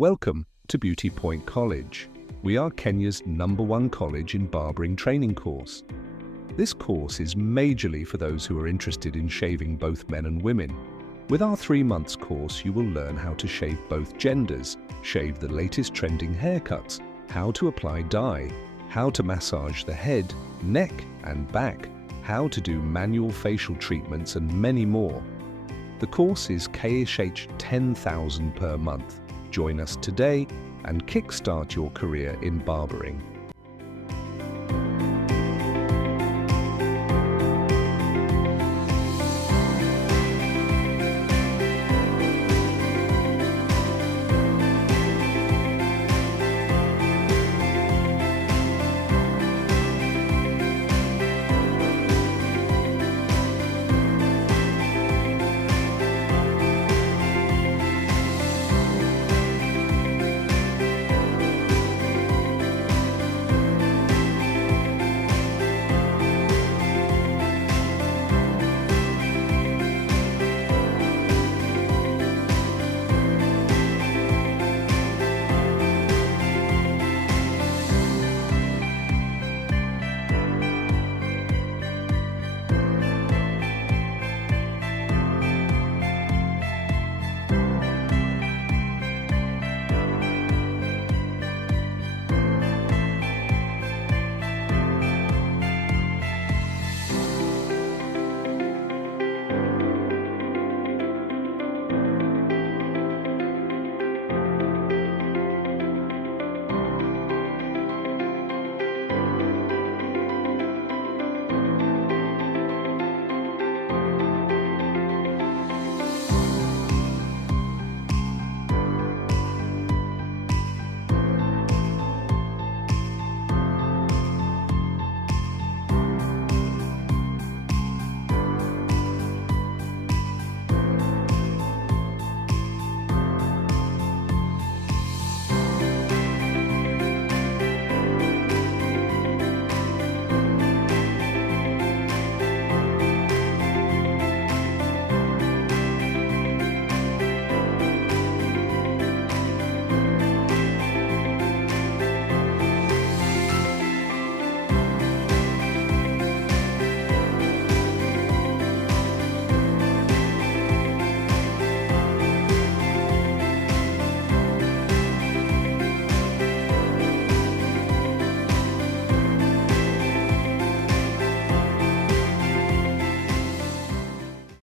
Welcome to Beauty Point College. We are Kenya's #1 college in barbering training course. This course is majorly for those who are interested in shaving both men and women. With our 3 months course, you will learn how to shave both genders, shave the latest trending haircuts, how to apply dye, how to massage the head, neck and back, how to do manual facial treatments and many more. The course is KSH 10,000 per month. Join us today and kickstart your career in barbering.